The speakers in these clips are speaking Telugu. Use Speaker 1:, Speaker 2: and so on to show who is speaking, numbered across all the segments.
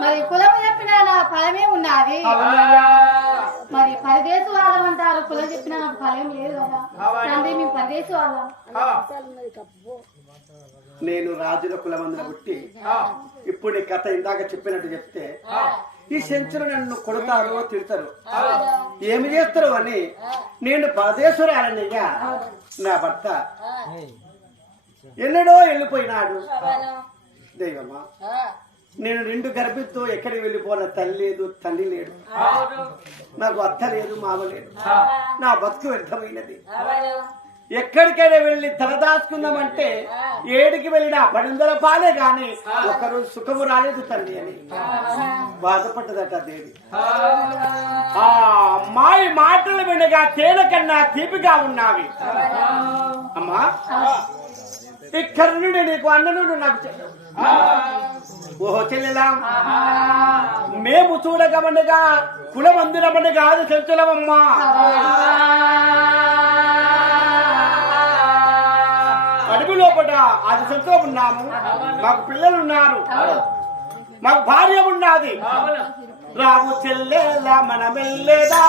Speaker 1: మరి కులం చెప్పిన నా ఫలమే ఉన్నది. మరి పరదేశు వాళ్ళం అంటారు కులం చెప్పిన నాకు ఫలం లేదు కదా. తండ్రి మేము పరదేశు వాళ్ళం
Speaker 2: నేను రాజుల కులమందున పుట్టి ఇప్పుడు నీ కథ ఇందాక చెప్పినట్టు చెప్తే ఈ సెంచులు నన్ను కొడతారు తిడతారు. ఏమి చేస్తారు అని నేను పరదేశ్వరాలన్నయ్యా నా భర్త. ఎన్నడో వెళ్ళిపోయినాడు దైవమా? నేను రెండు గర్భితో ఎక్కడికి వెళ్ళిపోయిన తల్లి లేదు తండ్రి లేడు. నాకు అత్త లేదు మామ లేదు నా బతుకు వ్యర్థమైనది. ఎక్కడికైనా వెళ్ళి తలదాచుకున్నామంటే ఏడికి వెళ్ళినా పడిందల పాలే గాని ఒకరోజు సుఖము రాలేదు తల్లి అని. బాధపడ్డదట దేవి. ఆ. అమ్మాయి మాటలు వినగా తేనె కన్నా తీపిగా ఉన్నావి. అమ్మా ఈ కర్ణుడు నీకు అన్ననుడు నాకు చెల్లెవు. ఓహో చెల్లెలా. మేము చూడగమనగా కులమందిరమని కాదు చెంచలమమ్మా. అడుగు లోపల అది సంతో ఉన్నాము మాకు పిల్లలు ఉన్నారు మాకు భార్య ఉన్నది రాము చెల్లెలా మన మెల్లెదా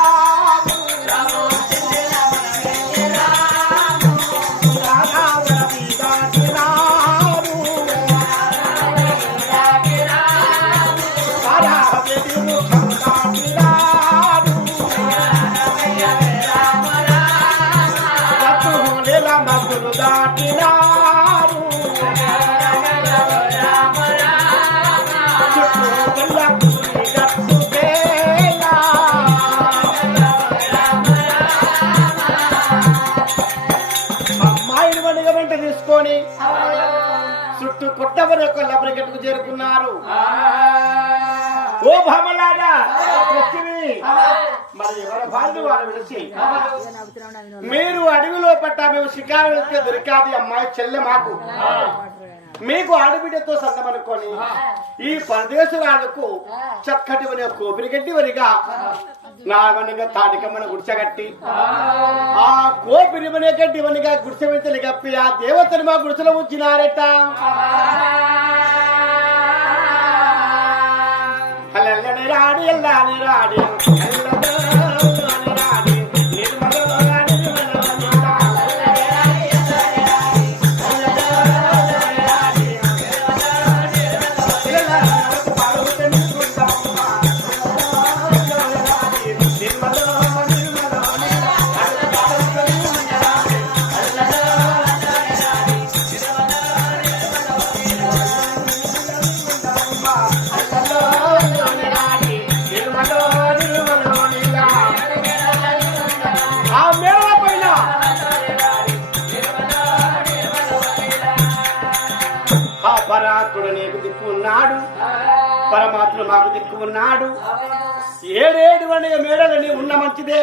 Speaker 2: కొట్టవరి యొక్క లబ్రగట్టుకు చేరుకున్నారు. ఓ భామలాగా మరి ఎవరి భార్య వారు విడిచి? మీరు అడవిలో పట్ట మేము షికారు వెళ్తే దొరికాది అమ్మాయి చెల్లె మాకు. మీకు ఆడబిడ్డతో సందమనుకొని ఈ పరదేశురాలకు చక్కటి వని కోపిరిగడ్డి వరిగా నా వనగా తాటికమ్మన గుడిచగట్టి ఆ. కోపిరి వనే గడ్డి వనిగా గుడిసె వెంచలి కప్పి ఆ దేవతను మా గుడిసెలో ఉంచినారట. అల్లల్లని రాడి ఎల్లాని రాడి ఉన్నాడు. పరమాత్మ నాకు దిక్కు ఉన్నాడు. ఏడేడు అనే మేడలని ఉన్న మంచిదే.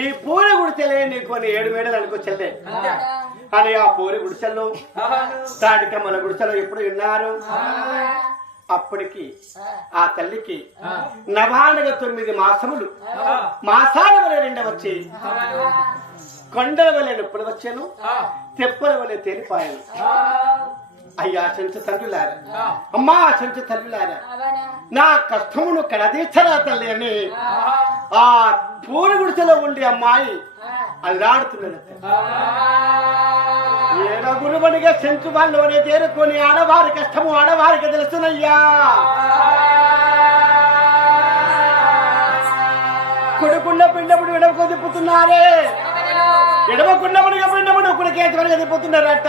Speaker 2: ఈ పూరి గుడిచెలే నీకు కొన్ని ఏడు మేడలు అనుకొచ్చలే అని ఆ పూరి గుడిసెల్లో తాటికమ్మల గుడిసెలో ఎప్పుడు విన్నారు? అప్పటికి ఆ తల్లికి నవానగ తొమ్మిది మాసములు. మాసాల వలె రెండవచ్చి కొండల వలె నొప్పులు వచ్చాను తెప్పల వలె తేలిపాయను. అయ్యా చెంచు తండ్రులారా అమ్మా చెంచు తండ్రులారా నా కష్టమును కడదీర్చరా తల్లి అని. ఆ. పూరి గుడిసెలో ఉండే అమ్మాయి అల్లాడుతున్నది ఏడగురువనిగా చెంచు వాళ్ళలోనే చేరుకొని ఆడవారి కష్టము ఆడవారికి తెలుసునయ్యా. కొడుకున్న పిండముడు ఎడమకు తిప్పుతున్నారే. ఎడమకున్నముడిగా పిండముడు కుడికే చివరిగా తిప్పుతున్నారట.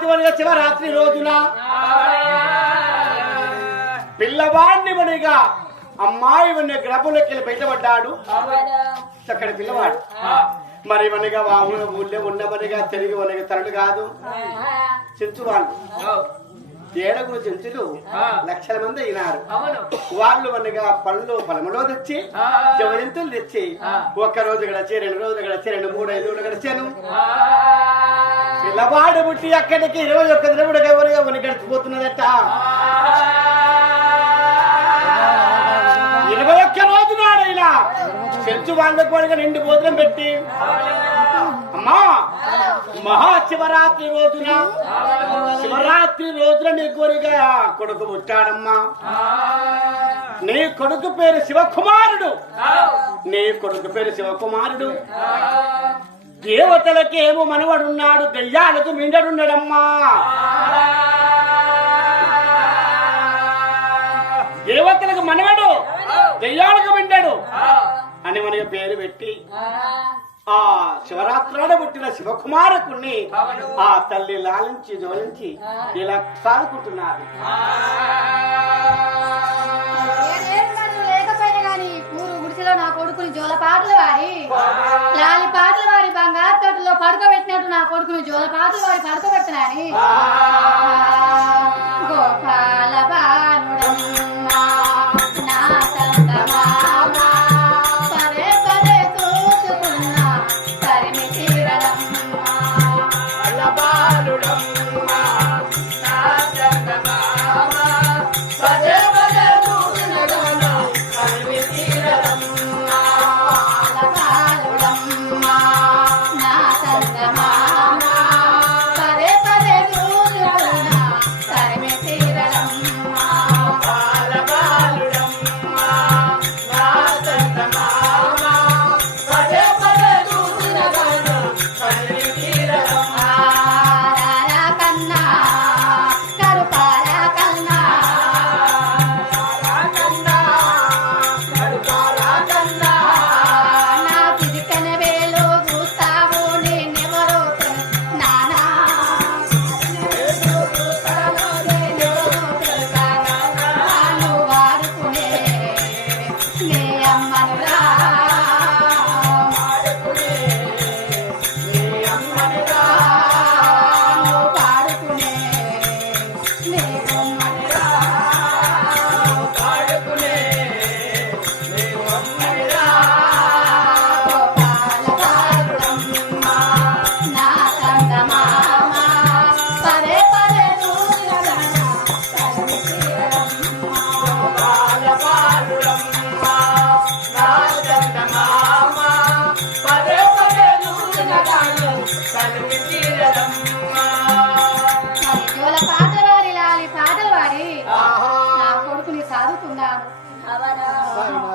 Speaker 2: రోజున శివరాత్రి రోజున. పిల్లవాడిని మనిగా అమ్మాయి వన్న గ్రహంలోకి వెళ్ళి బయటపడ్డాడు చక్కటి పిల్లవాడు. మరి మనగా వాము ఊళ్ళో ఉన్నమనిగా తిరిగి మనగా తరడు కాదు. చెంచు వాళ్ళు ఏడుగురు చెంచులు లక్షల మంది అయినారు. వాళ్ళు మనగా పళ్ళు పొలములో తెచ్చి జవజంతులు తెచ్చి ఒక్క రోజు గడిచి రెండు రోజులు గడిచి రెండు మూడు ఐదు రోజులు గడిచాను. పిల్లవాడు పుట్టి అక్కడికి ఇరవై ఒక్క దినముడు ఎవరుగా మన గడిచిపోతున్నదట? ఇరవై ఒక్క రోజు నాడైనా చెంచు వాంగకోడిగా నిండు భోజనం పెట్టి మహాశివరాత్రి రోజున. శివరాత్రి రోజున నీ కోరిగా కొడుకు పుట్టాడమ్మా. నీ కొడుకు పేరు శివకుమారుడు. నీ కొడుకు పేరు శివకుమారుడు. దేవతలకి ఏమో మనవడున్నాడు దెయ్యాలకు మిండడున్నాడమ్మా. దేవతలకు మనవడు దెయ్యాలకు మిండాడు అని మనకి పేరు పెట్టి ఆ శివరాత్రిలో పుట్టిన శివకుమారకుణ్ణి ఆ తల్లి లాలించి జోలించి ఇలా
Speaker 1: గుడిసెలో నా కొడుకుని జోల పాటలు వాడి. లాలి పాటలు వాడి బంగారు తోటలో పడుకోబెట్టినట్టు నా కొడుకుని జోల పాటలు వాడి పడుకోబెట్టినని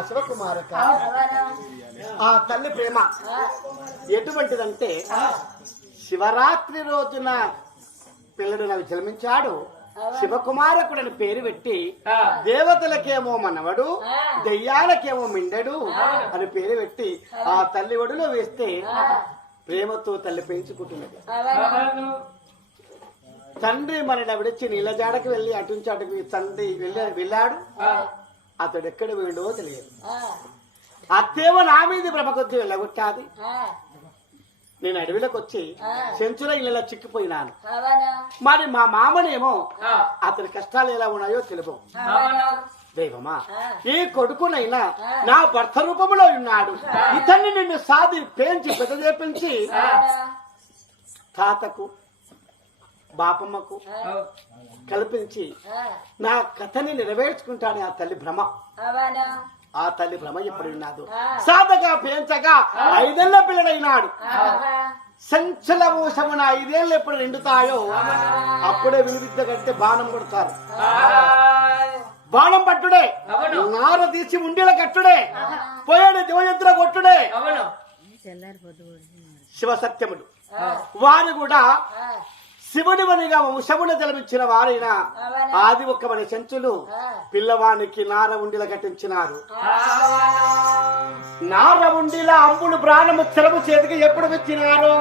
Speaker 2: శివకుమారక ఆ తల్లి ప్రేమ ఎటువంటిదంటే శివరాత్రి రోజున పిల్లడు నాకు జన్మించాడు. శివకుమారకుడని పేరు పెట్టి దేవతలకేమో మనవడు దెయ్యాలకేమో మిండడు అని పేరు పెట్టి ఆ తల్లి ఒడిలో వేస్తే ప్రేమతో తల్లి పెంచుకుంటున్నది. తండ్రి మన విడిచి నీళ్ళ జాడకి వెళ్ళి అటు నుంచి అటుకి తండ్రి వెళ్ళా వెళ్ళాడు. అతడు ఎక్కడ వీడో తెలియదు అత్తేమో నా మీద ప్రభకొచ్చి వెళ్ళగొట్టాది నేను అడవిలోకి వచ్చి సెంచుల ఇళ్ళ చిక్కిపోయినాను. మరి మా మామనేమో అతని కష్టాలు ఎలా ఉన్నాయో తెలుపు. దైవమా ఈ కొడుకునైనా నా భర్త రూపంలో ఉన్నాడు. ఇతన్ని నిన్ను సాది పేంచి పెద్ద చేపించి తాతకు బాపమ్మకు కల్పించి నా కథని నెరవేర్చుకుంటాను ఆ తల్లి భ్రమ. ఆ తల్లి భ్రమ ఎప్పుడు ఉన్నాదు సాధగా పెంచగా ఐదేళ్ళ పిల్లడైనాడు. సంచల ఊసమున ఐదేళ్ళు ఎప్పుడు నిండుతాయో అప్పుడే వినివిద్య కంటే బాణం కొడతారు. బాణం పట్టుడే నార తీసి ఉండిల కట్టుడే పోయాడు దివయంత్ర కొట్టుడే. శివ సత్యముడు వారు కూడా శివునివనిగా వంశమును జలమిచ్చిన వారైన ఆది ఒక్కమని చెంచులు పిల్లవానికి నార ఉండిల కట్టించినారు. నార ఉండిల అంబుడు ప్రాణము చెలము చేతికి ఎప్పుడు వచ్చినారు?